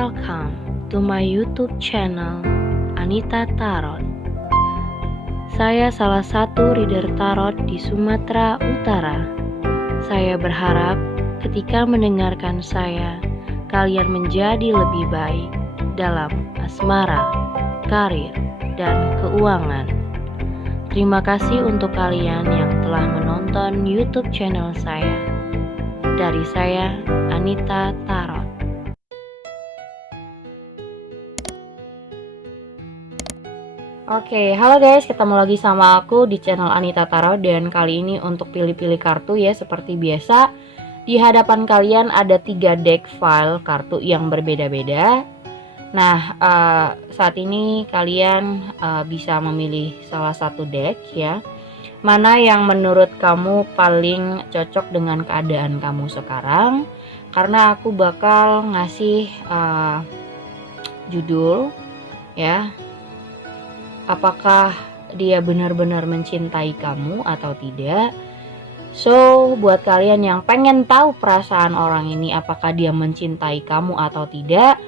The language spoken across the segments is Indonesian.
Welcome to my YouTube channel Anita Tarot. Saya salah satu reader tarot di Sumatera Utara. Saya berharap ketika mendengarkan saya, kalian menjadi lebih baik dalam asmara, karir, dan keuangan. Terima kasih untuk kalian yang telah menonton YouTube channel saya. Dari saya, Anita Tarot. Oke, halo guys, ketemu lagi sama aku di channel Anita Tarot. Dan kali ini untuk pilih-pilih kartu ya, seperti biasa. Di hadapan kalian ada 3 deck file kartu yang berbeda-beda. Nah, saat ini kalian bisa memilih salah satu deck ya. Mana yang menurut kamu paling cocok dengan keadaan kamu sekarang. Karena aku bakal ngasih judul ya. Apakah dia benar-benar mencintai kamu atau tidak. So, buat kalian yang pengen tahu perasaan orang ini, apakah dia mencintai kamu atau tidak,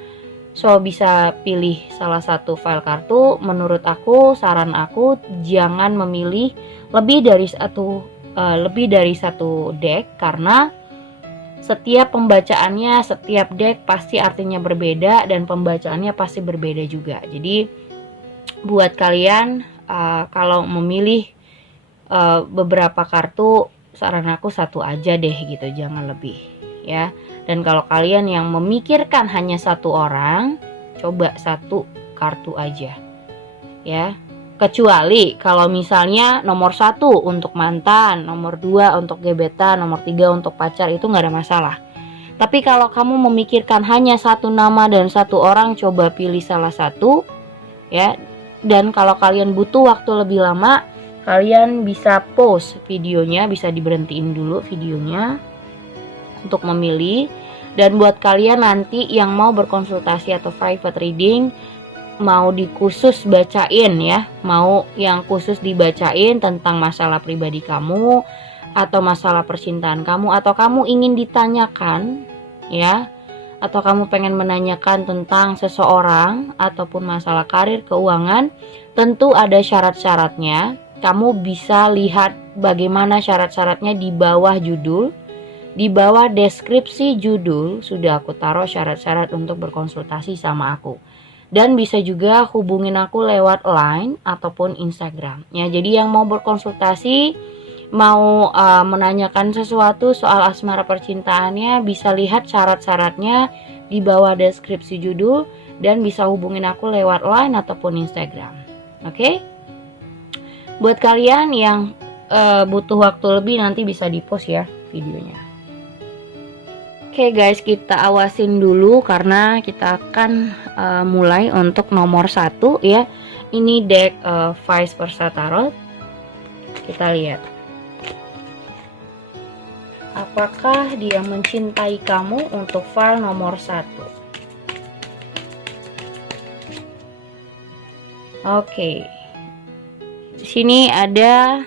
so bisa pilih salah satu file kartu. Menurut aku, saran aku jangan memilih lebih dari satu deck, karena setiap pembacaannya, setiap deck pasti artinya berbeda dan pembacaannya pasti berbeda juga. Jadi buat kalian kalau memilih beberapa kartu, saran aku satu aja deh gitu, jangan lebih ya. Dan kalau kalian yang memikirkan hanya satu orang, coba satu kartu aja ya. Kecuali kalau misalnya nomor 1 untuk mantan, nomor 2 untuk gebetan, nomor 3 untuk pacar, itu nggak ada masalah. Tapi kalau kamu memikirkan hanya satu nama dan satu orang, coba pilih salah satu ya. Dan kalau kalian butuh waktu lebih lama, kalian bisa pause videonya, bisa diberhentiin dulu videonya untuk memilih. Dan buat kalian nanti yang mau berkonsultasi atau private reading, mau di khusus bacain ya, mau yang khusus dibacain tentang masalah pribadi kamu atau masalah percintaan kamu, atau kamu ingin ditanyakan ya, atau kamu pengen menanyakan tentang seseorang ataupun masalah karir, keuangan, tentu ada syarat-syaratnya. Kamu bisa lihat bagaimana syarat-syaratnya di bawah judul. Di bawah deskripsi judul sudah aku taruh syarat-syarat untuk berkonsultasi sama aku. Dan bisa juga hubungin aku lewat Line ataupun Instagram. Ya, jadi yang mau berkonsultasi, mau menanyakan sesuatu soal asmara percintaannya, bisa lihat syarat-syaratnya di bawah deskripsi judul dan bisa hubungin aku lewat Line ataupun Instagram. Oke? Buat kalian yang butuh waktu lebih, nanti bisa di-post ya videonya. Oke guys, kita awasin dulu karena kita akan mulai untuk nomor 1 ya. Ini deck Vice Versa Tarot. Kita lihat. Apakah dia mencintai kamu untuk file nomor 1? Oke. Di sini ada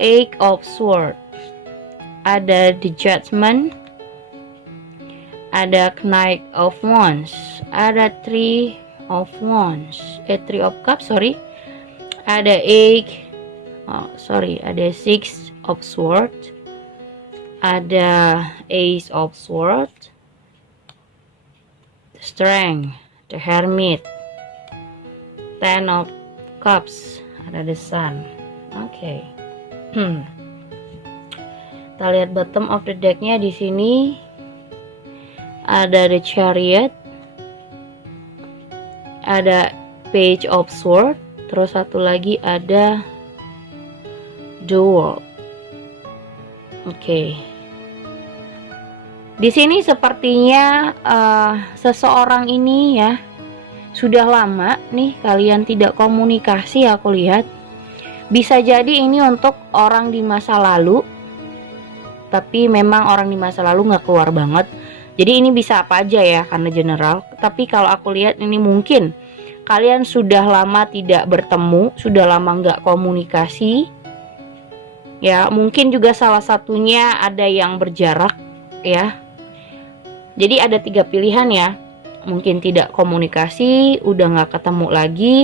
Eight of Swords. Ada The Judgment. Ada Knight of Wands. Ada Three of Wands. Three of Cups, sorry. Ada ada Six of Swords. Ada Ace of Swords, Strength, The Hermit, Ten of Cups, ada The Sun. Oke. Kita lihat bottom of the decknya. Di sini ada The Chariot, ada Page of Swords, terus satu lagi ada The World. Oke. Di sini sepertinya seseorang ini ya sudah lama nih kalian tidak komunikasi, aku lihat. Bisa jadi ini untuk orang di masa lalu, tapi memang orang di masa lalu nggak keluar banget. Jadi ini bisa apa aja ya, karena general. Tapi kalau aku lihat ini mungkin kalian sudah lama tidak bertemu, sudah lama nggak komunikasi. Ya, mungkin juga salah satunya ada yang berjarak ya. Jadi ada 3 pilihan ya. mungkin tidak komunikasi, udah nggak ketemu lagi,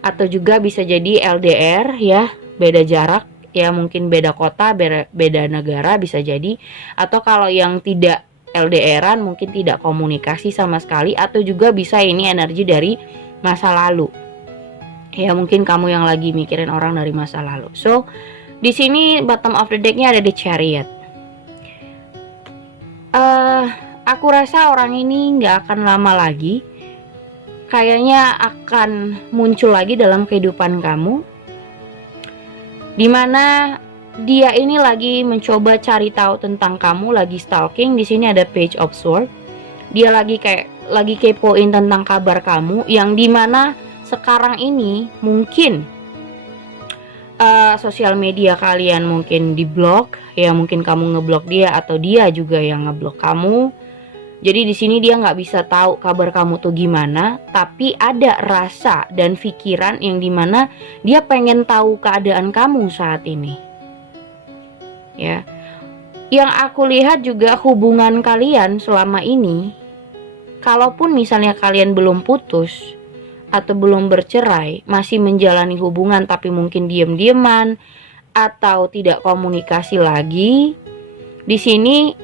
atau juga bisa jadi LDR ya, beda jarak ya, mungkin beda kota, beda negara bisa jadi. Atau kalau yang tidak LDRan mungkin tidak komunikasi sama sekali, atau juga bisa ini energi dari masa lalu. Ya mungkin kamu yang lagi mikirin orang dari masa lalu. So di sini bottom of the decknya ada The Chariot. Aku rasa orang ini nggak akan lama lagi, kayaknya akan muncul lagi dalam kehidupan kamu, dimana dia ini lagi mencoba cari tahu tentang kamu, lagi stalking. Di sini ada Page of Swords. Dia lagi kepoin tentang kabar kamu, yang dimana sekarang ini mungkin sosial media kalian mungkin diblok, ya mungkin kamu ngeblok dia atau dia juga yang ngeblok kamu. Jadi di sini dia nggak bisa tahu kabar kamu tuh gimana, tapi ada rasa dan pikiran yang dimana dia pengen tahu keadaan kamu saat ini. Ya, yang aku lihat juga hubungan kalian selama ini, kalaupun misalnya kalian belum putus atau belum bercerai, masih menjalani hubungan tapi mungkin diam-diaman atau tidak komunikasi lagi, di sini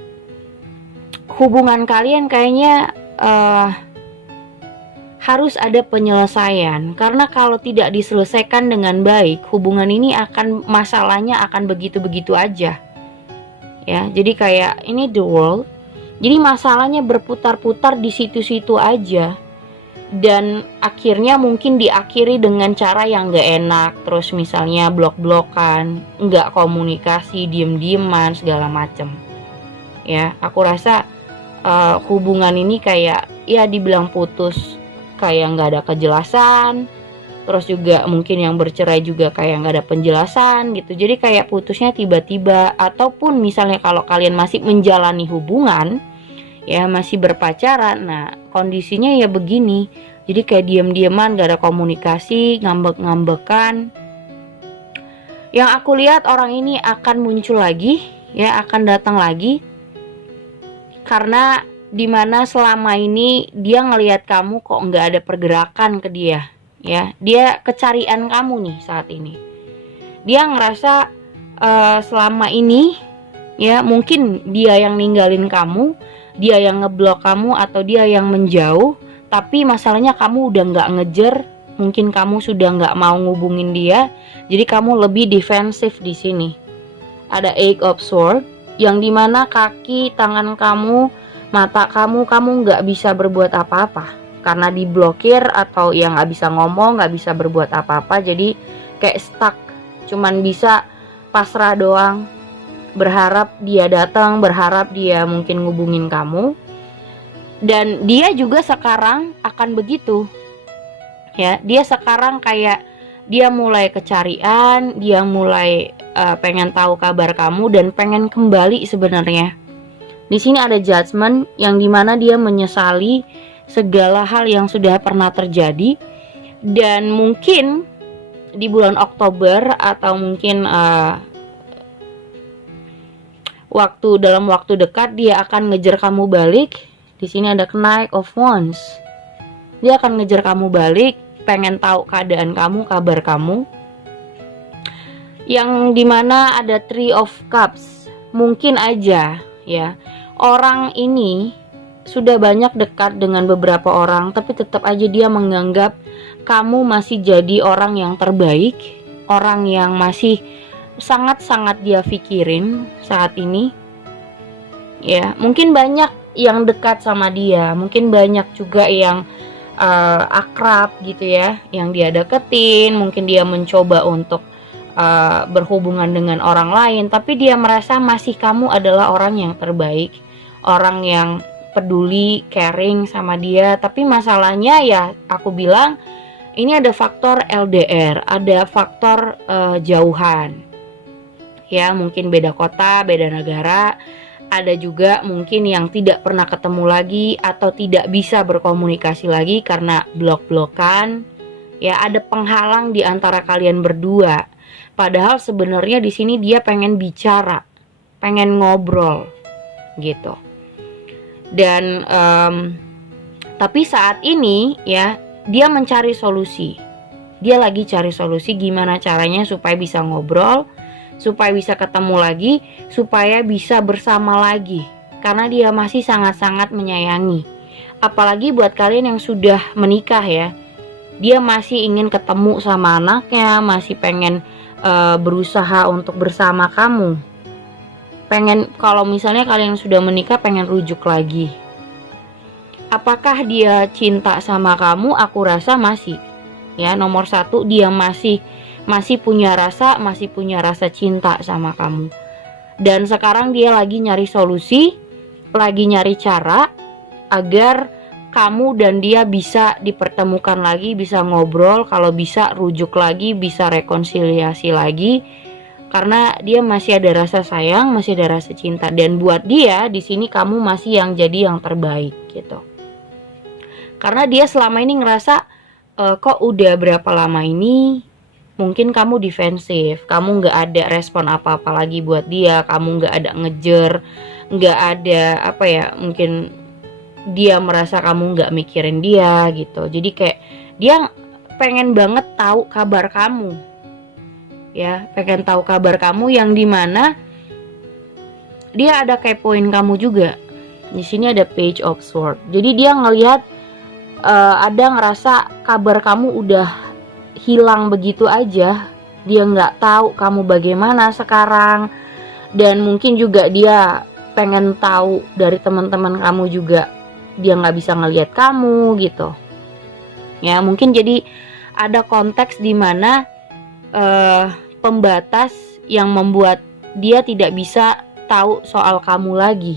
hubungan kalian kayaknya harus ada penyelesaian, karena kalau tidak diselesaikan dengan baik, hubungan ini masalahnya akan begitu-begitu aja. Ya, jadi kayak ini the world. Jadi masalahnya berputar-putar di situ-situ aja. Dan akhirnya mungkin diakhiri dengan cara yang gak enak. Terus misalnya blok-blokan, gak komunikasi, diem-dieman, segala macem. Ya, aku rasa hubungan ini kayak ya dibilang putus, kayak gak ada kejelasan. Terus juga mungkin yang bercerai juga kayak gak ada penjelasan gitu. Jadi kayak putusnya tiba-tiba. Ataupun misalnya kalau kalian masih menjalani hubungan, ya masih berpacaran, nah kondisinya ya begini. Jadi kayak diam-diaman, gak ada komunikasi, ngambek-ngambekan. Yang aku lihat orang ini akan muncul lagi, ya akan datang lagi, karena dimana selama ini dia ngelihat kamu kok nggak ada pergerakan ke dia, ya dia kecarian kamu nih saat ini. Dia ngerasa selama ini ya mungkin dia yang ninggalin kamu, dia yang ngeblok kamu, atau dia yang menjauh. Tapi masalahnya kamu udah nggak ngejar, mungkin kamu sudah nggak mau ngubungin dia, jadi kamu lebih defensif di sini. Ada Eight of Swords, yang dimana kaki, tangan kamu, mata kamu nggak bisa berbuat apa-apa karena diblokir, atau yang nggak bisa ngomong, nggak bisa berbuat apa-apa. Jadi kayak stuck, cuman bisa pasrah doang, berharap dia datang, berharap dia mungkin ngubungin kamu. Dan dia juga sekarang akan begitu, ya dia sekarang kayak dia mulai kecarian, dia mulai pengen tahu kabar kamu dan pengen kembali sebenarnya. Di sini ada Judgment, yang dimana dia menyesali segala hal yang sudah pernah terjadi. Dan mungkin di bulan Oktober atau mungkin dalam waktu dekat dia akan ngejar kamu balik. Di sini ada Knight of Wands. Dia akan ngejar kamu balik, pengen tahu keadaan kamu, kabar kamu. Yang dimana ada Three of Cups. Mungkin aja ya, orang ini sudah banyak dekat dengan beberapa orang, tapi tetap aja dia menganggap kamu masih jadi orang yang terbaik, orang yang masih sangat-sangat dia pikirin saat ini. Ya, mungkin banyak yang dekat sama dia, mungkin banyak juga yang akrab gitu ya, yang dia deketin. Mungkin dia mencoba untuk berhubungan dengan orang lain, tapi dia merasa masih kamu adalah orang yang terbaik, orang yang peduli, caring sama dia. Tapi masalahnya ya aku bilang ini ada faktor LDR, ada faktor jauhan. Ya mungkin beda kota, beda negara. Ada juga mungkin yang tidak pernah ketemu lagi atau tidak bisa berkomunikasi lagi karena blok-blokan. Ya ada penghalang di antara kalian berdua. Padahal sebenarnya di sini dia pengen bicara, pengen ngobrol gitu. Dan Tapi saat ini ya, dia mencari solusi. Dia lagi cari solusi gimana caranya supaya bisa ngobrol, supaya bisa ketemu lagi, supaya bisa bersama lagi. Karena dia masih sangat-sangat menyayangi. Apalagi buat kalian yang sudah menikah ya, dia masih ingin ketemu sama anaknya, masih pengen berusaha untuk bersama kamu. Pengen, kalau misalnya kalian sudah menikah, pengen rujuk lagi. Apakah dia cinta sama kamu? Aku rasa masih. Ya, nomor satu, dia masih punya rasa cinta sama kamu. Dan sekarang dia lagi nyari solusi, lagi nyari cara agar kamu dan dia bisa dipertemukan lagi, bisa ngobrol, kalau bisa rujuk lagi, bisa rekonsiliasi lagi. Karena dia masih ada rasa sayang, masih ada rasa cinta, dan buat dia di sini kamu masih yang jadi yang terbaik gitu. Karena dia selama ini ngerasa kok udah berapa lama ini mungkin kamu defensif, kamu nggak ada respon apa-apa lagi buat dia, kamu nggak ada ngejer, nggak ada apa ya, mungkin dia merasa kamu nggak mikirin dia gitu. Jadi kayak dia pengen banget tahu kabar kamu, ya, pengen tahu kabar kamu, yang dimana dia ada kepoin kamu juga. Di sini ada Page of Swords. Jadi dia ngelihat ada ngerasa kabar kamu udah hilang begitu aja. Dia nggak tahu kamu bagaimana sekarang, dan mungkin juga dia pengen tahu dari teman-teman kamu juga. Dia nggak bisa ngelihat kamu gitu. Ya, mungkin jadi ada konteks di mana pembatas yang membuat dia tidak bisa tahu soal kamu lagi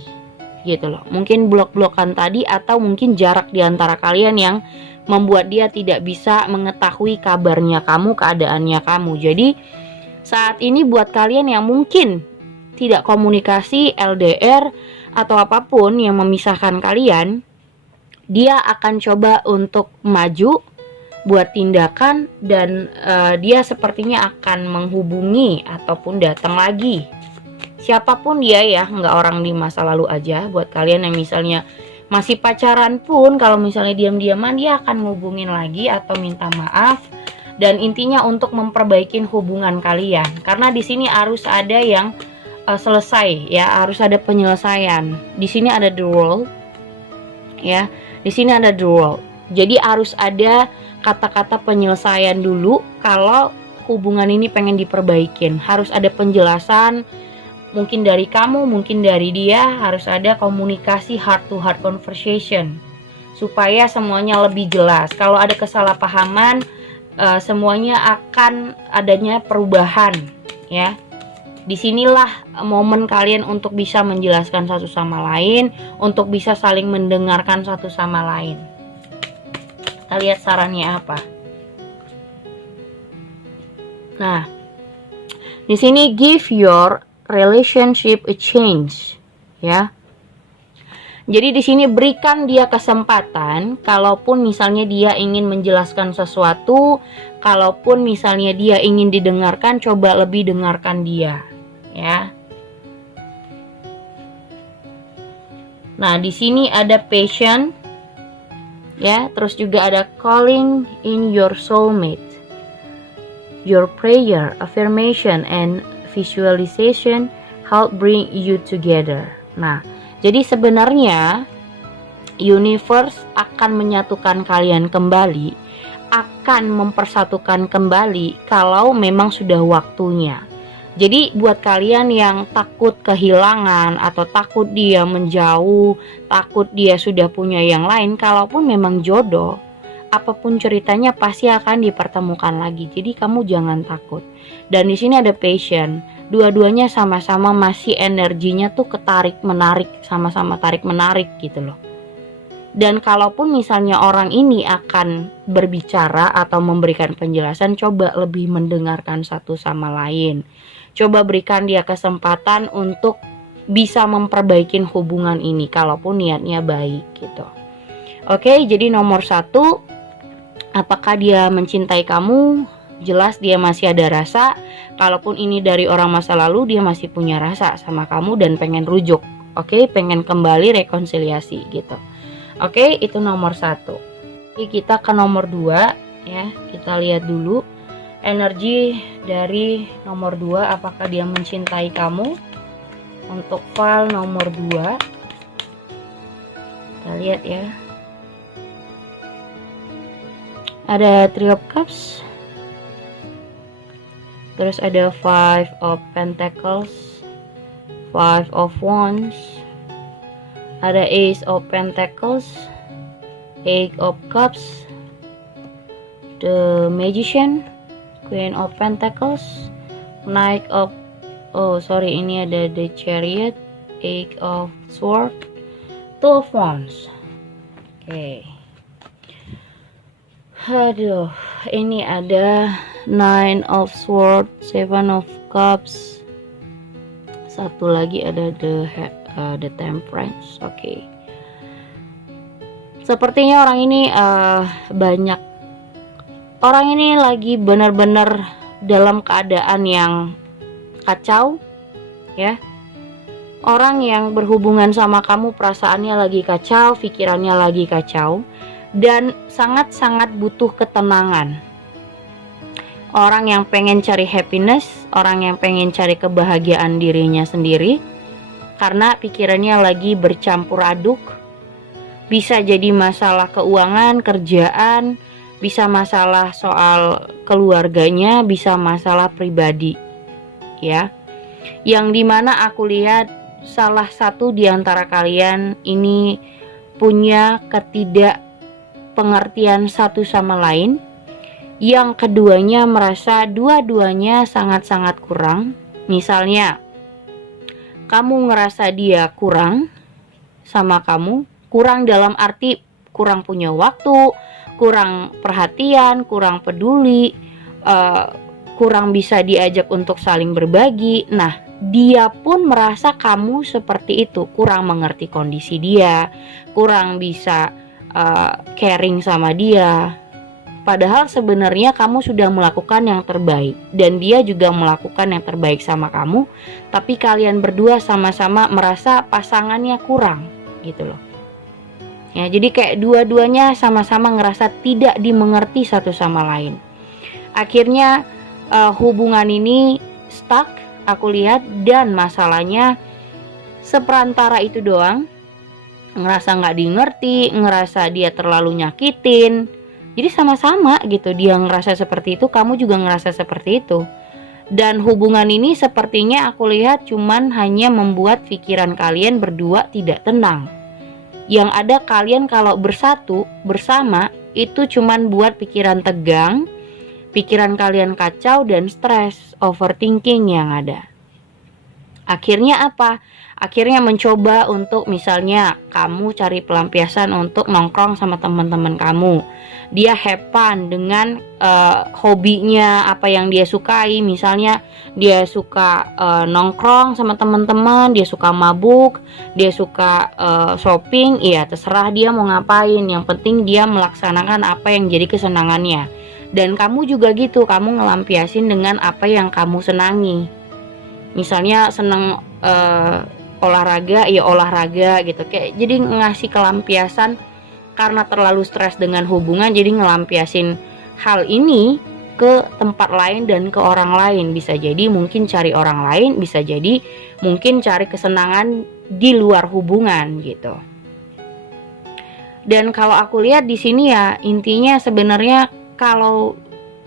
gitu loh. Mungkin blok-blokan tadi, atau mungkin jarak di antara kalian yang membuat dia tidak bisa mengetahui kabarnya kamu, keadaannya kamu. Jadi saat ini buat kalian yang mungkin tidak komunikasi, LDR atau apapun yang memisahkan kalian, dia akan coba untuk maju buat tindakan, dan dia sepertinya akan menghubungi ataupun datang lagi. Siapapun dia ya, nggak orang di masa lalu aja. Buat kalian yang misalnya masih pacaran pun, kalau misalnya diam-diaman dia akan ngubungin lagi atau minta maaf. Dan intinya untuk memperbaiki hubungan kalian. Karena di sini harus ada yang selesai ya, harus ada penyelesaian. Di sini ada the world ya. Di sini ada the world. Jadi harus ada kata-kata penyelesaian dulu kalau hubungan ini pengen diperbaikin. Harus ada penjelasan, mungkin dari kamu, mungkin dari dia. Harus ada komunikasi, heart to heart conversation, supaya semuanya lebih jelas. Kalau ada kesalahpahaman, semuanya akan adanya perubahan ya. Disinilah momen kalian untuk bisa menjelaskan satu sama lain, untuk bisa saling mendengarkan satu sama lain. Kita lihat sarannya apa. Nah, di sini give your relationship a change, ya. Jadi di sini berikan dia kesempatan, kalaupun misalnya dia ingin menjelaskan sesuatu, kalaupun misalnya dia ingin didengarkan, coba lebih dengarkan dia, ya. Nah, di sini ada passion, ya, terus juga ada calling in your soulmate. Your prayer, affirmation, and visualization help bring you together. Nah, jadi sebenarnya universe akan menyatukan kalian kembali, akan mempersatukan kembali kalau memang sudah waktunya. Jadi buat kalian yang takut kehilangan atau takut dia menjauh, takut dia sudah punya yang lain, kalaupun memang jodoh, apapun ceritanya pasti akan dipertemukan lagi. Jadi kamu jangan takut. Dan di sini ada passion. Dua-duanya sama-sama masih energinya tuh ketarik menarik, sama-sama tarik menarik gitu loh. Dan kalaupun misalnya orang ini akan berbicara atau memberikan penjelasan, coba lebih mendengarkan satu sama lain. Coba berikan dia kesempatan untuk bisa memperbaiki hubungan ini kalaupun niatnya baik gitu. Oke, jadi nomor 1, apakah dia mencintai kamu? Jelas dia masih ada rasa. Kalaupun ini dari orang masa lalu, dia masih punya rasa sama kamu dan pengen rujuk. Oke, pengen kembali rekonsiliasi gitu. Oke, itu nomor 1. Oke, kita ke nomor 2 ya. Kita lihat dulu energi dari nomor 2, apakah dia mencintai kamu. Untuk file nomor 2, kita lihat ya. Ada Three of Cups, terus ada Five of Pentacles, Five of Wands, ada Ace of Pentacles, Eight of Cups, the Magician, Queen of Pentacles, Knight of, ini ada the Chariot, Eight of Swords, Two of Wands. Oke. Aduh, ini ada Nine of Swords, Seven of Cups. Satu lagi ada the Temperance. Oke. Sepertinya orang ini banyak orang ini lagi benar-benar dalam keadaan yang kacau ya. Orang yang berhubungan sama kamu perasaannya lagi kacau, pikirannya lagi kacau, dan sangat-sangat butuh ketenangan. Orang yang pengen cari happiness, orang yang pengen cari kebahagiaan dirinya sendiri, karena pikirannya lagi bercampur aduk. Bisa jadi masalah keuangan, kerjaan, bisa masalah soal keluarganya, bisa masalah pribadi ya. Yang dimana aku lihat salah satu di antara kalian ini punya ketidakpengertian satu sama lain. Yang keduanya merasa dua-duanya sangat-sangat kurang. Misalnya kamu ngerasa dia kurang sama kamu, kurang dalam arti kurang punya waktu, kurang perhatian, kurang peduli, kurang bisa diajak untuk saling berbagi. Nah, dia pun merasa kamu seperti itu, kurang mengerti kondisi dia, kurang bisa caring sama dia. Padahal sebenarnya kamu sudah melakukan yang terbaik, dan dia juga melakukan yang terbaik sama kamu, tapi kalian berdua sama-sama merasa pasangannya kurang gitu loh. Ya, jadi kayak dua-duanya sama-sama ngerasa tidak dimengerti satu sama lain. Akhirnya hubungan ini stuck, aku lihat, dan masalahnya seperantara itu doang. Ngerasa nggak dimengerti, ngerasa dia terlalu nyakitin. Jadi sama-sama gitu, dia ngerasa seperti itu, kamu juga ngerasa seperti itu. Dan hubungan ini sepertinya aku lihat cuman hanya membuat pikiran kalian berdua tidak tenang. Yang ada kalian kalau bersatu, bersama, itu cuman buat pikiran tegang, pikiran kalian kacau dan stres, overthinking yang ada. Akhirnya apa? Akhirnya mencoba untuk misalnya kamu cari pelampiasan untuk nongkrong sama teman-teman kamu. Dia have fun dengan hobinya, apa yang dia sukai. Misalnya dia suka nongkrong sama teman-teman, dia suka mabuk, dia suka shopping. Iya, terserah dia mau ngapain. Yang penting dia melaksanakan apa yang jadi kesenangannya. Dan kamu juga gitu, kamu ngelampiasin dengan apa yang kamu senangi. Misalnya seneng olahraga, ya olahraga gitu. Kayak jadi ngasih kelampiasan karena terlalu stres dengan hubungan, jadi ngelampiasin hal ini ke tempat lain dan ke orang lain. Bisa jadi mungkin cari orang lain, bisa jadi mungkin cari kesenangan di luar hubungan gitu. Dan kalau aku lihat di sini ya, intinya sebenarnya kalau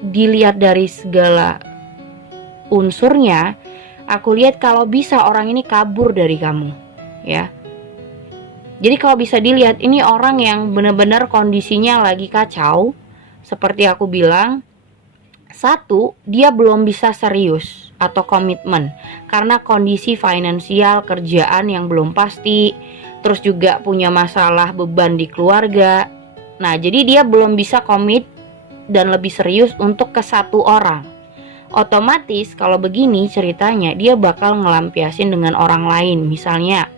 dilihat dari segala unsurnya, aku lihat kalau bisa orang ini kabur dari kamu ya. Jadi kalau bisa dilihat ini orang yang benar-benar kondisinya lagi kacau. Seperti aku bilang, satu, dia belum bisa serius atau komitmen karena kondisi finansial, kerjaan yang belum pasti, terus juga punya masalah beban di keluarga. Nah, jadi dia belum bisa komit dan lebih serius untuk ke satu orang. Otomatis kalau begini ceritanya, dia bakal ngelampiasin dengan orang lain. Misalnya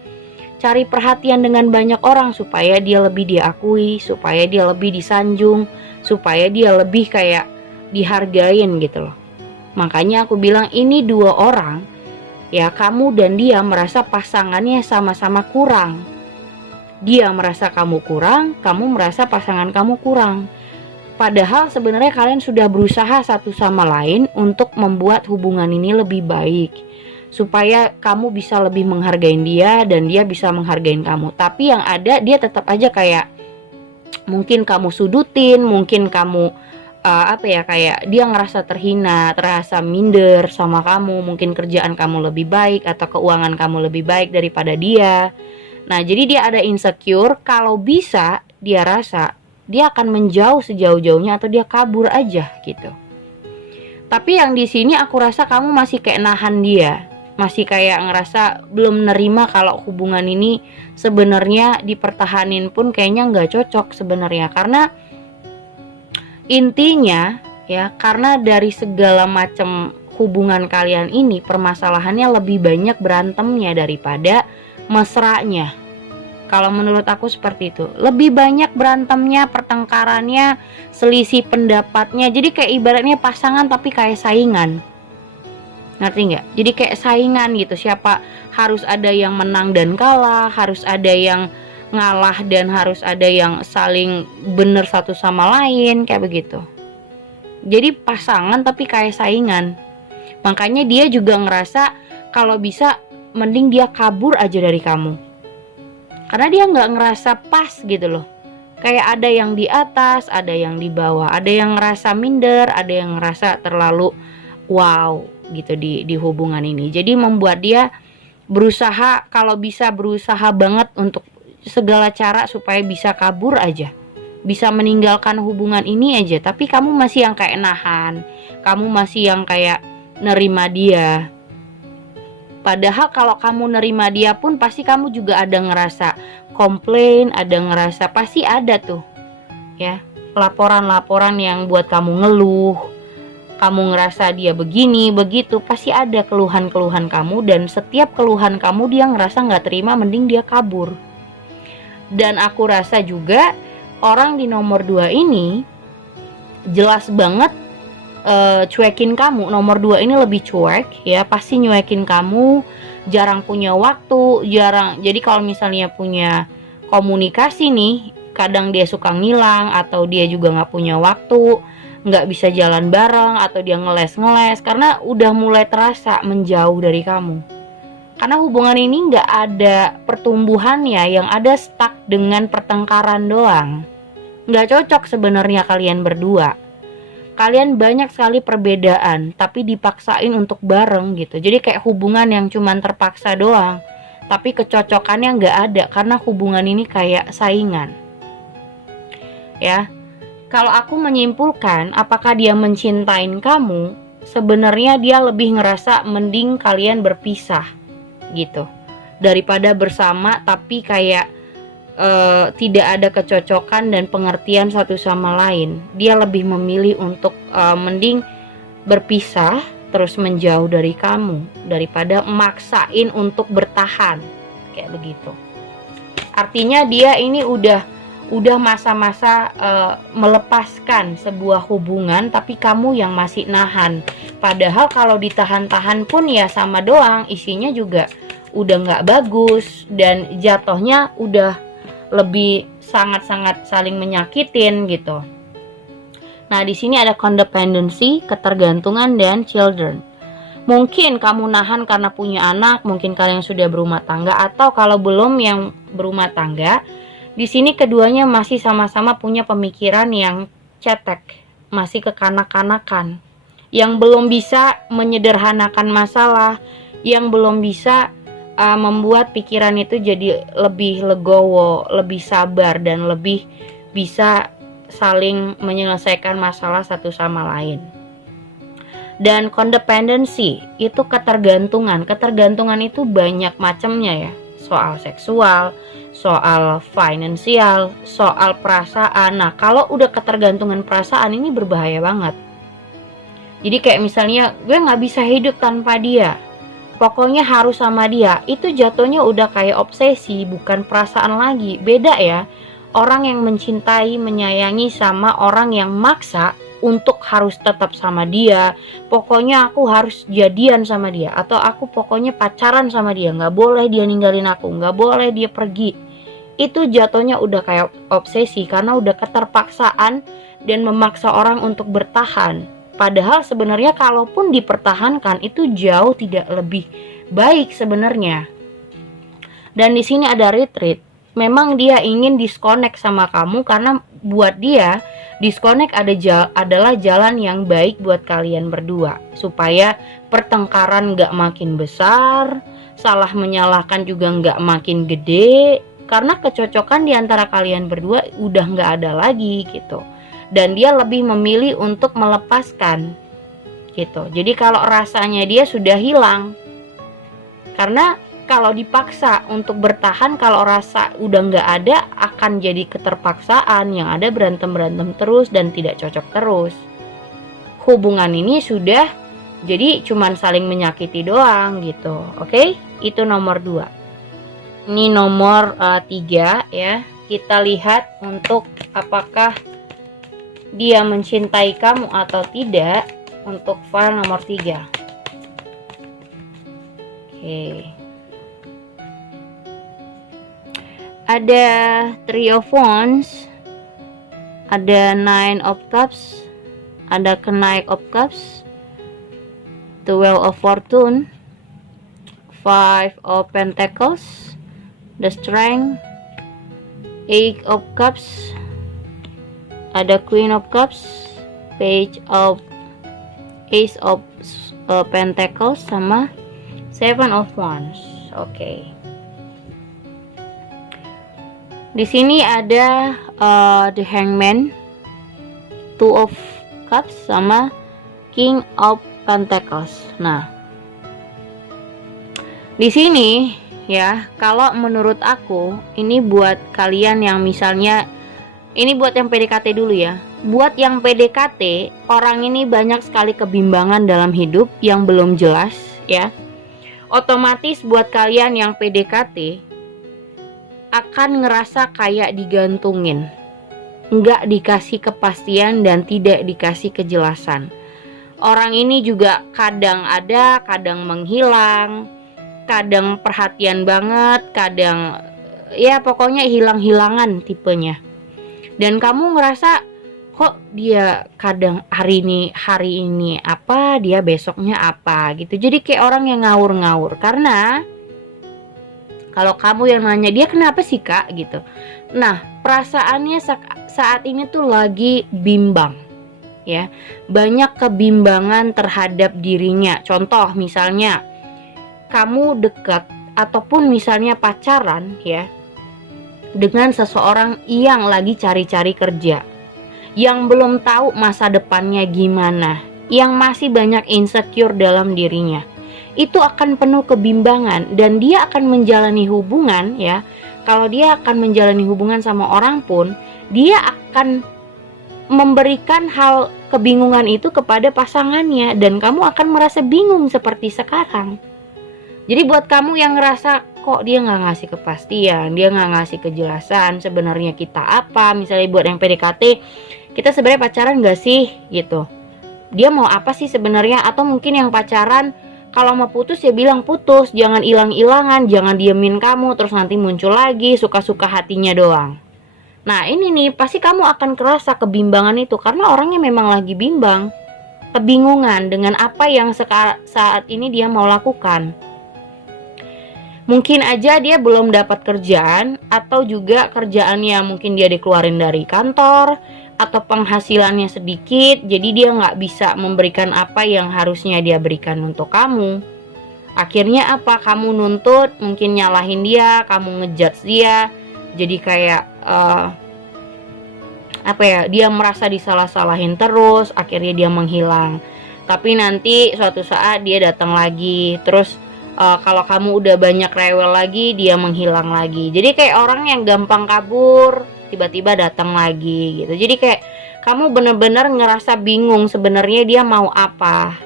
cari perhatian dengan banyak orang supaya dia lebih diakui, supaya dia lebih disanjung, supaya dia lebih kayak dihargain gitu loh. Makanya aku bilang ini dua orang ya, kamu dan dia merasa pasangannya sama-sama kurang. Dia merasa kamu kurang, kamu merasa pasangan kamu kurang. Padahal sebenarnya kalian sudah berusaha satu sama lain untuk membuat hubungan ini lebih baik, supaya kamu bisa lebih menghargai dia dan dia bisa menghargai kamu. Tapi yang ada dia tetap aja kayak mungkin kamu sudutin, mungkin kamu kayak dia ngerasa terhina, terasa minder sama kamu, mungkin kerjaan kamu lebih baik atau keuangan kamu lebih baik daripada dia. Nah, jadi dia ada insecure, kalau bisa dia rasa dia akan menjauh sejauh-jauhnya atau dia kabur aja gitu. Tapi yang di sini aku rasa kamu masih kayak nahan dia, masih kayak ngerasa belum nerima kalau hubungan ini sebenarnya dipertahanin pun kayaknya nggak cocok sebenarnya. Karena intinya ya, karena dari segala macam hubungan kalian ini permasalahannya lebih banyak berantemnya daripada mesranya. Kalau menurut aku seperti itu. Lebih banyak berantemnya, pertengkarannya, selisih pendapatnya. Jadi kayak ibaratnya pasangan tapi kayak saingan. Ngerti nggak? Jadi kayak saingan gitu. Siapa harus ada yang menang dan kalah, harus ada yang ngalah dan harus ada yang saling bener satu sama lain, kayak begitu. Jadi pasangan tapi kayak saingan. Makanya dia juga ngerasa kalau bisa mending dia kabur aja dari kamu. Karena dia nggak ngerasa pas gitu loh. Kayak ada yang di atas, ada yang di bawah, ada yang ngerasa minder, ada yang ngerasa terlalu wow gitu di hubungan ini. Jadi membuat dia berusaha, kalau bisa berusaha banget untuk segala cara supaya bisa kabur aja, bisa meninggalkan hubungan ini aja. Tapi kamu masih yang kayak nahan, kamu masih yang kayak nerima dia. Padahal kalau kamu nerima dia pun pasti kamu juga ada ngerasa komplain, ada ngerasa, pasti ada tuh ya laporan-laporan yang buat kamu ngeluh. Kamu ngerasa dia begini, begitu, pasti ada keluhan-keluhan kamu. Dan setiap keluhan kamu dia ngerasa gak terima, mending dia kabur. Dan aku rasa juga orang di nomor 2 ini jelas banget cuekin kamu. Nomor 2 ini lebih cuek ya, pasti nyuekin kamu, jarang punya waktu, jarang. Jadi kalau misalnya punya komunikasi nih, kadang dia suka ngilang, atau dia juga gak punya waktu, gak bisa jalan bareng, atau dia ngeles karena udah mulai terasa menjauh dari kamu. Karena hubungan ini gak ada pertumbuhannya, yang ada stuck dengan pertengkaran doang. Gak cocok sebenarnya kalian berdua. Kalian banyak sekali perbedaan, tapi dipaksain untuk bareng gitu. Jadi kayak hubungan yang cuman terpaksa doang, tapi kecocokannya nggak ada karena hubungan ini kayak saingan. Ya, kalau aku menyimpulkan, apakah dia mencintain kamu? Sebenarnya dia lebih ngerasa mending kalian berpisah gitu, daripada bersama tapi kayak tidak ada kecocokan dan pengertian satu sama lain. Dia lebih memilih untuk mending berpisah, terus menjauh dari kamu, daripada maksain untuk bertahan kayak begitu. Artinya dia ini udah masa-masa melepaskan sebuah hubungan, tapi kamu yang masih nahan. Padahal kalau ditahan-tahan pun ya sama doang, isinya juga udah nggak bagus dan jatuhnya udah lebih sangat-sangat saling menyakitin gitu. Nah, di sini ada codependency, ketergantungan, dan children. Mungkin kamu nahan karena punya anak, mungkin kalian sudah berumah tangga, atau kalau belum yang berumah tangga, di sini keduanya masih sama-sama punya pemikiran yang cetek, masih kekanak-kanakan, yang belum bisa menyederhanakan masalah, yang belum bisa membuat pikiran itu jadi lebih legowo, lebih sabar, dan lebih bisa saling menyelesaikan masalah satu sama lain. Dan codependency itu ketergantungan. Ketergantungan itu banyak macamnya ya. Soal seksual, soal finansial, soal perasaan. Nah, kalau udah ketergantungan perasaan ini berbahaya banget. Jadi kayak misalnya gue gak bisa hidup tanpa dia, pokoknya harus sama dia, itu jatuhnya udah kayak obsesi, bukan perasaan lagi. Beda ya, orang yang mencintai, menyayangi sama orang yang maksa untuk harus tetap sama dia. Pokoknya aku harus jadian sama dia, atau aku pokoknya pacaran sama dia, gak boleh dia ninggalin aku, gak boleh dia pergi. itu jatuhnya udah kayak obsesi karena udah keterpaksaan dan memaksa orang untuk bertahan. Padahal sebenarnya kalaupun dipertahankan itu jauh tidak lebih baik sebenarnya. Dan di sini ada retreat. Memang dia ingin disconnect sama kamu karena buat dia disconnect adalah jalan yang baik buat kalian berdua, supaya pertengkaran gak makin besar, salah menyalahkan juga gak makin gede, karena kecocokan di antara kalian berdua udah gak ada lagi gitu. Dan dia lebih memilih untuk melepaskan gitu. Jadi kalau rasanya dia sudah hilang, karena kalau dipaksa untuk bertahan, kalau rasa udah nggak ada, akan jadi keterpaksaan yang ada berantem terus dan tidak cocok terus. Hubungan ini sudah jadi cuman saling menyakiti doang gitu. Oke, itu nomor 2. Ini nomor 3 ya. Kita lihat untuk apakah dia mencintai kamu atau tidak untuk file nomor 3. Oke. Ada Three of Wands, ada Nine of Cups, ada Knight of Cups, The Wheel of Fortune, Five of Pentacles, The Strength, Eight of Cups, ada Queen of Cups, Ace of Pentacles, sama Seven of Wands. Oke. Di sini ada The Hangman, Two of Cups, sama King of Pentacles. Nah, di sini ya, kalau menurut aku ini buat kalian yang misalnya, ini buat yang PDKT dulu ya. Buat yang PDKT, orang ini banyak sekali kebimbangan dalam hidup yang belum jelas ya. Otomatis buat kalian yang PDKT akan ngerasa kayak digantungin, nggak dikasih kepastian dan tidak dikasih kejelasan. Orang ini juga kadang ada, kadang menghilang, kadang perhatian banget, kadang ya pokoknya hilang-hilangan tipenya. Dan kamu ngerasa kok dia kadang hari ini apa, dia besoknya apa gitu. Jadi kayak orang yang ngawur-ngawur. Karena kalau kamu yang nanya dia kenapa sih kak gitu, nah perasaannya saat ini tuh lagi bimbang ya, banyak kebimbangan terhadap dirinya. Contoh misalnya kamu dekat ataupun misalnya pacaran ya dengan seseorang yang lagi cari-cari kerja, yang belum tahu masa depannya gimana, yang masih banyak insecure dalam dirinya, itu akan penuh kebimbangan. Dan dia akan menjalani hubungan ya, kalau dia akan menjalani hubungan sama orang pun, dia akan memberikan hal kebingungan itu kepada pasangannya, dan kamu akan merasa bingung seperti sekarang. Jadi buat kamu yang ngerasa kok dia nggak ngasih kepastian, dia nggak ngasih kejelasan sebenarnya kita apa, misalnya buat yang PDKT, kita sebenarnya pacaran nggak sih gitu, dia mau apa sih sebenarnya, atau mungkin yang pacaran kalau mau putus ya bilang putus, jangan hilang-hilangan, jangan diemin kamu terus nanti muncul lagi suka-suka hatinya doang. Nah ini nih pasti kamu akan kerasa kebimbangan itu, karena orangnya memang lagi bimbang, kebingungan dengan apa yang saat ini dia mau lakukan. Mungkin aja dia belum dapat kerjaan, atau juga kerjaannya mungkin dia dikeluarin dari kantor, atau penghasilannya sedikit, jadi dia nggak bisa memberikan apa yang harusnya dia berikan untuk kamu. Akhirnya apa, kamu nuntut, mungkin nyalahin dia, kamu ngejudge dia, jadi kayak dia merasa disalah-salahin terus, akhirnya dia menghilang. Tapi nanti suatu saat dia datang lagi, terus kalau kamu udah banyak rewel lagi, dia menghilang lagi. Jadi kayak orang yang gampang kabur, tiba-tiba datang lagi gitu. Jadi kayak kamu bener-bener ngerasa bingung sebenarnya dia mau apa.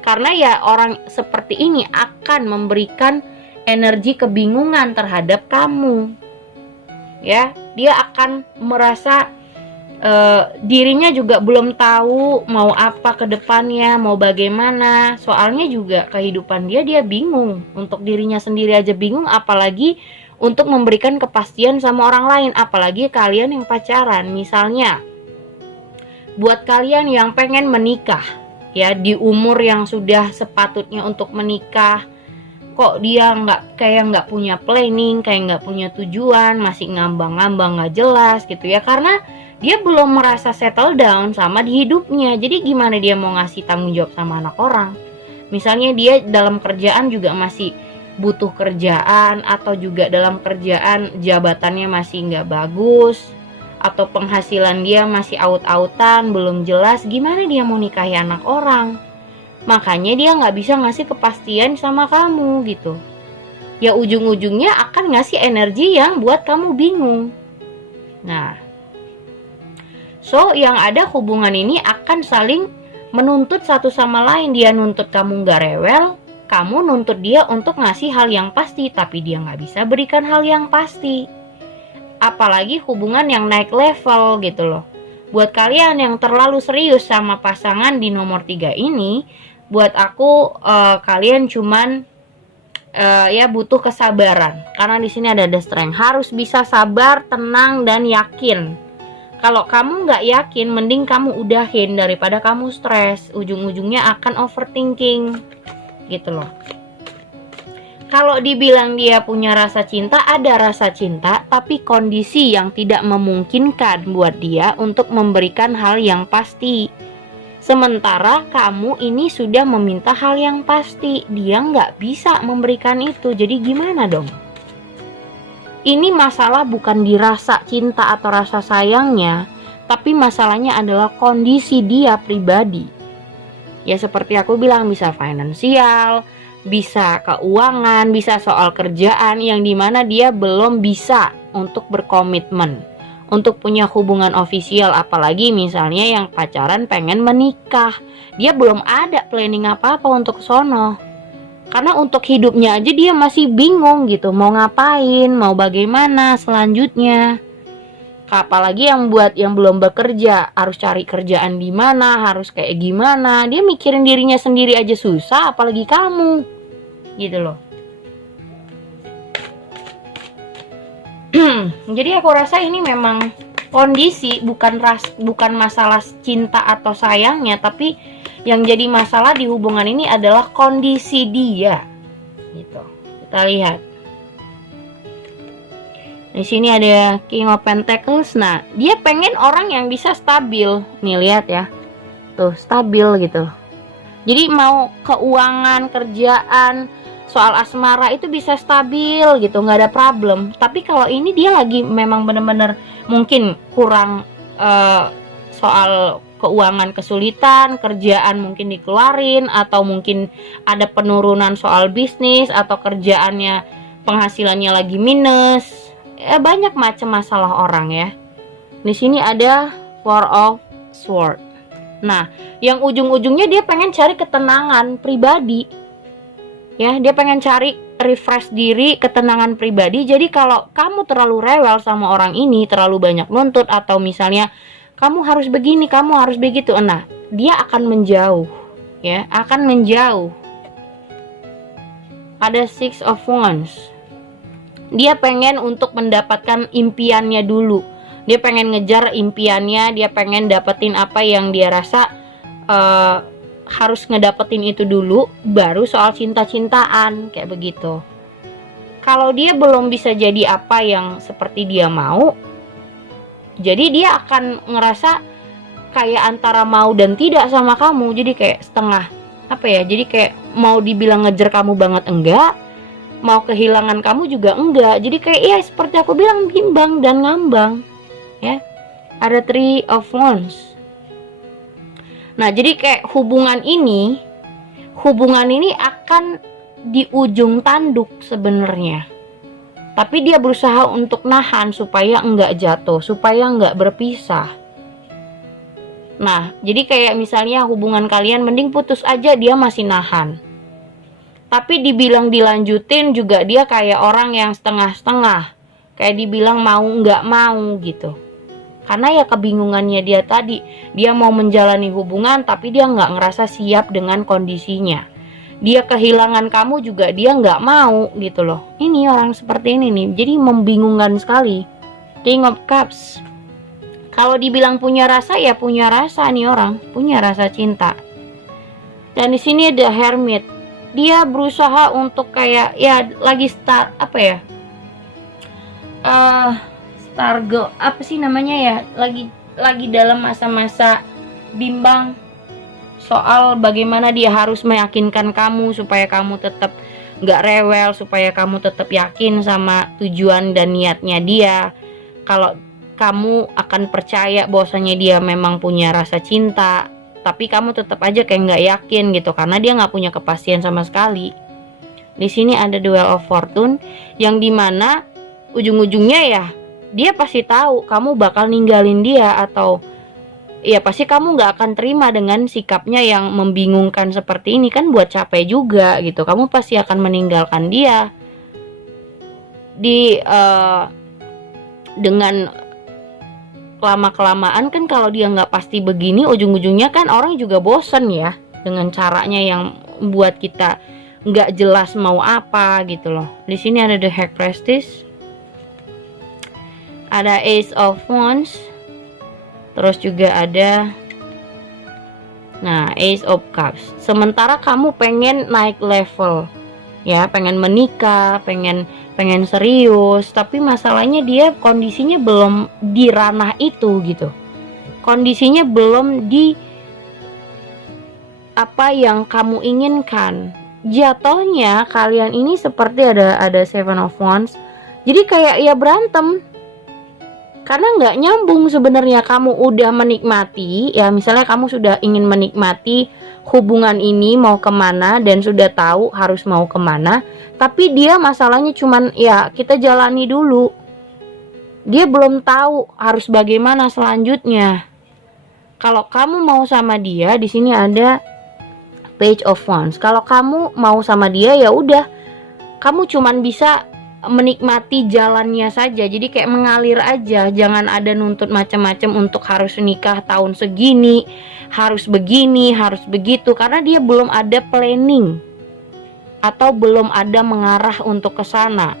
Karena ya orang seperti ini akan memberikan energi kebingungan terhadap kamu. Ya, dia akan merasa dirinya juga belum tahu mau apa ke depannya, mau bagaimana. Soalnya juga kehidupan dia bingung, untuk dirinya sendiri aja bingung, apalagi untuk memberikan kepastian sama orang lain, apalagi kalian yang pacaran. Misalnya buat kalian yang pengen menikah ya, di umur yang sudah sepatutnya untuk menikah, kok dia nggak punya planning, kayak nggak punya tujuan, masih ngambang-ngambang nggak jelas gitu ya, karena dia belum merasa settle down sama di hidupnya. Jadi gimana dia mau ngasih tanggung jawab sama anak orang? Misalnya dia dalam kerjaan juga masih butuh kerjaan, atau juga dalam kerjaan jabatannya masih nggak bagus, atau penghasilan dia masih aut-autan, belum jelas, gimana dia mau nikahi anak orang? Makanya dia nggak bisa ngasih kepastian sama kamu gitu. Ya ujung-ujungnya akan ngasih energi yang buat kamu bingung. Nah, so yang ada hubungan ini akan saling menuntut satu sama lain. Dia nuntut kamu nggak rewel, kamu nuntut dia untuk ngasih hal yang pasti, tapi dia nggak bisa berikan hal yang pasti. Apalagi hubungan yang naik level gitu loh. Buat kalian yang terlalu serius sama pasangan di nomor 3 ini, buat aku kalian cuman ya butuh kesabaran. Karena di sini ada the strength. Harus bisa sabar, tenang, dan yakin. Kalau kamu nggak yakin, mending kamu udahin daripada kamu stres. Ujung-ujungnya akan overthinking gitu loh. Kalau dibilang dia punya rasa cinta, ada rasa cinta, tapi kondisi yang tidak memungkinkan buat dia untuk memberikan hal yang pasti. Sementara kamu ini sudah meminta hal yang pasti, dia nggak bisa memberikan itu. Jadi gimana dong? Ini masalah bukan dirasa cinta atau rasa sayangnya, tapi masalahnya adalah kondisi dia pribadi. Ya seperti aku bilang, bisa finansial, bisa keuangan, bisa soal kerjaan, yang dimana dia belum bisa untuk berkomitmen, untuk punya hubungan ofisial. Apalagi misalnya yang pacaran pengen menikah, dia belum ada planning apa-apa untuk sono. Karena untuk hidupnya aja dia masih bingung gitu, mau ngapain, mau bagaimana selanjutnya. Apalagi yang belum bekerja, harus cari kerjaan di mana, harus kayak gimana. Dia mikirin dirinya sendiri aja susah, apalagi kamu. Gitu loh. Jadi aku rasa ini memang kondisi, bukan masalah cinta atau sayangnya, tapi yang jadi masalah di hubungan ini adalah kondisi dia. Gitu. Kita lihat. Di sini ada King of Pentacles. Nah, dia pengen orang yang bisa stabil. Nih lihat ya. Tuh, stabil gitu. Jadi mau keuangan, kerjaan, soal asmara itu bisa stabil gitu, nggak ada problem. Tapi kalau ini dia lagi memang bener-bener mungkin kurang soal keuangan, kesulitan, kerjaan mungkin dikeluarin, atau mungkin ada penurunan soal bisnis, atau kerjaannya penghasilannya lagi minus. Banyak macam masalah orang ya. Di sini ada Four of Swords. Nah, yang ujung-ujungnya dia pengen cari ketenangan pribadi. Ya, dia pengen cari refresh diri, ketenangan pribadi. Jadi kalau kamu terlalu rewel sama orang ini, terlalu banyak nuntut, atau misalnya kamu harus begini, kamu harus begitu, nah, dia akan menjauh. Ya, akan menjauh. Ada Six of Wands. Dia pengen untuk mendapatkan impiannya dulu. Dia pengen ngejar impiannya, dia pengen dapetin apa yang dia rasa harus ngedapetin itu dulu, baru soal cinta-cintaan, kayak begitu. Kalau dia belum bisa jadi apa yang seperti dia mau, jadi dia akan ngerasa kayak antara mau dan tidak sama kamu. Jadi kayak setengah, apa ya, jadi kayak mau dibilang ngejar kamu banget enggak, mau kehilangan kamu juga enggak. Jadi kayak ya seperti aku bilang, bimbang dan ngambang ya. Ada Three of Wands. Nah, jadi kayak hubungan ini akan di ujung tanduk sebenarnya. Tapi dia berusaha untuk nahan supaya enggak jatuh, supaya enggak berpisah. Nah, jadi kayak misalnya hubungan kalian mending putus aja, dia masih nahan. Tapi dibilang dilanjutin juga dia kayak orang yang setengah-setengah. Kayak dibilang mau enggak mau gitu. Karena ya kebingungannya dia tadi, dia mau menjalani hubungan tapi dia nggak ngerasa siap dengan kondisinya. dia kehilangan kamu juga dia nggak mau gitu loh. Ini orang seperti ini nih, jadi membingungkan sekali. King of Cups. Kalau dibilang punya rasa, ya punya rasa nih orang, punya rasa cinta. Dan di sini ada Hermit. Dia berusaha untuk kayak ya lagi start apa ya? Stargo apa sih namanya ya? Lagi dalam masa-masa bimbang soal bagaimana dia harus meyakinkan kamu supaya kamu tetap nggak rewel, supaya kamu tetap yakin sama tujuan dan niatnya dia. Kalau kamu akan percaya bahwasanya dia memang punya rasa cinta, tapi kamu tetap aja kayak nggak yakin gitu karena dia nggak punya kepastian sama sekali. Di sini ada Duel of Fortune yang dimana ujung-ujungnya ya dia pasti tahu kamu bakal ninggalin dia, atau ya pasti kamu nggak akan terima dengan sikapnya yang membingungkan seperti ini kan, buat capek juga gitu. Kamu pasti akan meninggalkan dia dengan lama-kelamaan kan. Kalau dia nggak pasti begini, ujung-ujungnya kan orang juga bosen ya dengan caranya yang buat kita nggak jelas mau apa gitu loh. Di sini ada The High Priestess, ada Ace of Wands, terus juga ada Ace of Cups. Sementara kamu pengen naik level ya, pengen menikah, pengen serius, tapi masalahnya dia kondisinya belum di ranah itu gitu. Kondisinya belum di apa yang kamu inginkan. Jatuhnya kalian ini seperti ada Seven of Wands. Jadi kayak ya berantem. Karena nggak nyambung sebenarnya. Kamu udah menikmati ya, misalnya kamu sudah ingin menikmati hubungan ini mau kemana dan sudah tahu harus mau kemana, tapi dia masalahnya cuman ya kita jalani dulu. Dia belum tahu harus bagaimana selanjutnya. Kalau kamu mau sama dia, di sini ada Page of Wands. Kalau kamu mau sama dia ya udah, kamu cuman bisa menikmati jalannya saja. Jadi kayak mengalir aja, jangan ada nuntut macam-macam untuk harus nikah tahun segini, harus begini, harus begitu, karena dia belum ada planning atau belum ada mengarah untuk ke sana.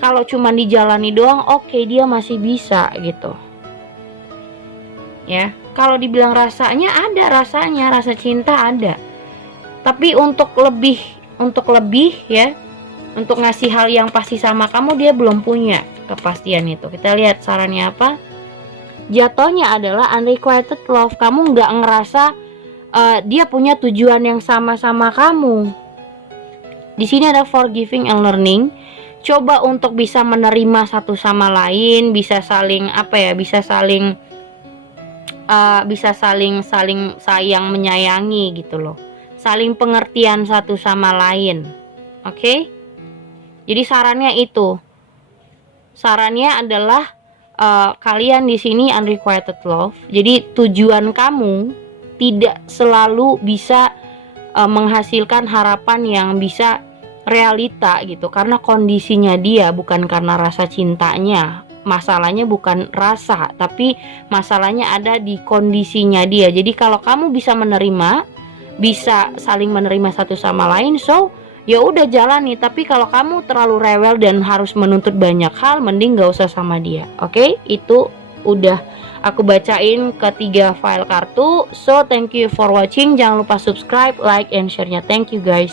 Kalau cuma dijalani doang, oke, dia masih bisa gitu. Ya, kalau dibilang rasanya ada, rasanya rasa cinta ada. Tapi untuk lebih ya, untuk ngasih hal yang pasti sama kamu, dia belum punya kepastian itu. Kita lihat sarannya apa. Jatuhnya adalah unrequited love. Kamu nggak ngerasa dia punya tujuan yang sama-sama kamu. Di sini ada forgiving and learning. Coba untuk bisa menerima satu sama lain, bisa saling saling sayang menyayangi gitu loh. Saling pengertian satu sama lain. Oke? Jadi sarannya itu. Sarannya adalah kalian di sini unrequited love. Jadi tujuan kamu tidak selalu bisa menghasilkan harapan yang bisa realita gitu, karena kondisinya dia, bukan karena rasa cintanya. Masalahnya bukan rasa, tapi masalahnya ada di kondisinya dia. Jadi kalau kamu bisa menerima, bisa saling menerima satu sama lain, so ya udah jalani. Tapi kalau kamu terlalu rewel dan harus menuntut banyak hal, mending gak usah sama dia. Oke? Itu udah aku bacain ketiga file kartu. So thank you for watching. Jangan lupa subscribe, like, and share-nya. Thank you guys.